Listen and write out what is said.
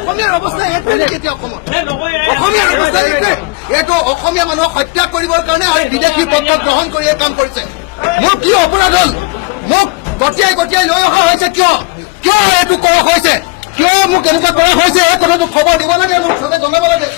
অসমীয়াৰ অৱস্থা এইটো অসমীয়া মানুহক হত্যা কৰিবৰ কাৰণে আৰু বিদেশী পক্ষ গ্ৰহণ কৰি কাম কৰিছে। মোৰ কি অপৰাধ হ'ল? মোক গতিয়াই গতিয়াই লৈ অহা হৈছে কিয়? কিয় এইটো কৰা হৈছে? কিয় মোক এনেকুৱা কৰা হৈছে? এই কথাটো খবৰ দিব লাগে, মোক চবে জনাব লাগে।